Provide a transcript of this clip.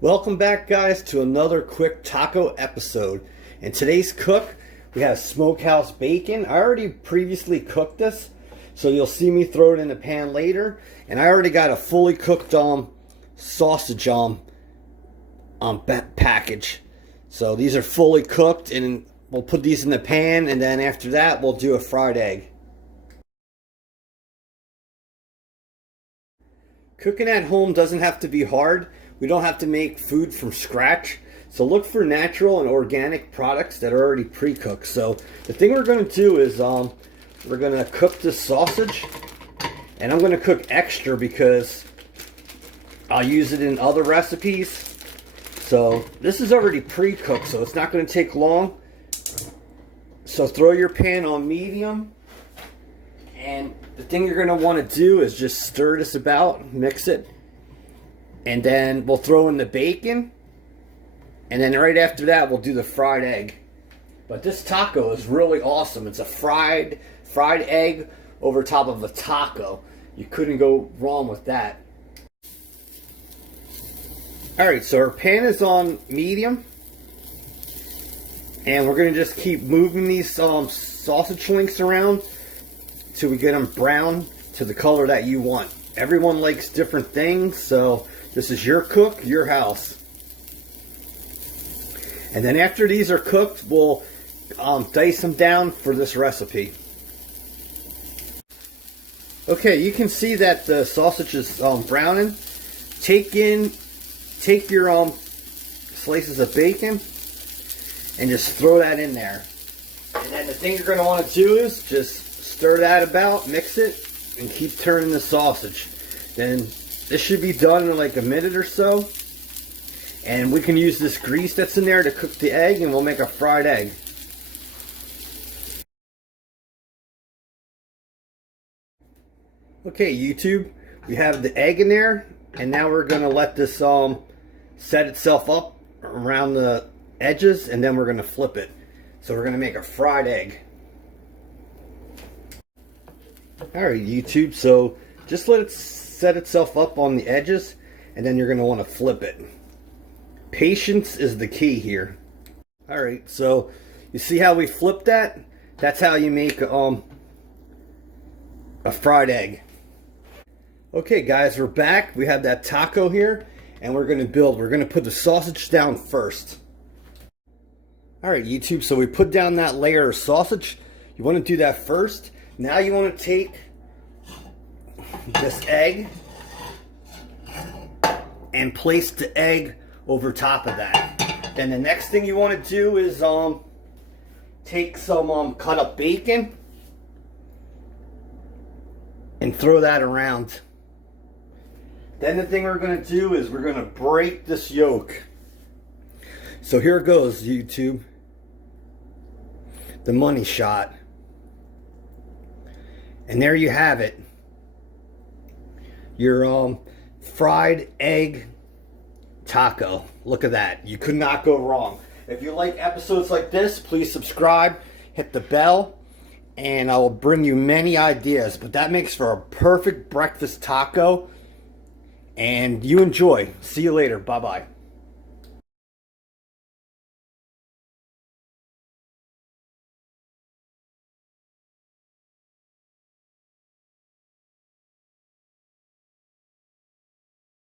Welcome back, guys, to another quick taco episode. In today's cook, we have smokehouse bacon. I already previously cooked this, so you'll see me throw it in the pan later. And I already got a fully cooked sausage package. So these are fully cooked, and we'll put these in the pan, and then after that, we'll do a fried egg. Cooking at home doesn't have to be hard. We don't have to make food from scratch. So look for natural and organic products that are already pre-cooked. So the thing we're going to do is we're going to cook this sausage. And I'm going to cook extra because I'll use it in other recipes. So this is already pre-cooked, so it's not going to take long. So throw your pan on medium. And the thing you're going to want to do is just stir this about, mix it. And then we'll throw in the bacon. And then right after that, we'll do the fried egg. But this taco is really awesome. It's a fried egg over top of a taco. You couldn't go wrong with that. Alright, so our pan is on medium. And we're going to just keep moving these sausage links around till we get them brown to the color that you want. Everyone likes different things, so this is your cook, your house. And then after these are cooked, we'll dice them down for this recipe. Okay, you can see that the sausage is browning. Take your slices of bacon and just throw that in there. And then the thing you're going to want to do is just stir that about, mix it, and keep turning the sausage. Then this should be done in like a minute or so. And we can use this grease that's in there to cook the egg, and we'll make a fried egg. Okay, YouTube, we have the egg in there, and now we're going to let this set itself up around the edges, and then we're going to flip it. So we're going to make a fried egg. Alright, YouTube, so just let it set itself up on the edges, and then you're going to want to flip it. Patience is the key here. Alright, so you see how we flipped that? That's how you make a fried egg. Okay, guys, we're back. We have that taco here, and we're going to build. We're going to put the sausage down first. Alright, YouTube, so we put down that layer of sausage. You want to do that first. Now you want to take this egg and place the egg over top of that. Then the next thing you want to do is take some cut up bacon and throw that around. Then the thing we're going to do is we're going to break this yolk. So here it goes, YouTube. The money shot. And there you have it. Your fried egg taco. Look at that. You could not go wrong. If you like episodes like this, please subscribe, hit the bell, and I will bring you many ideas. But that makes for a perfect breakfast taco. And you enjoy. See you later. Bye-bye.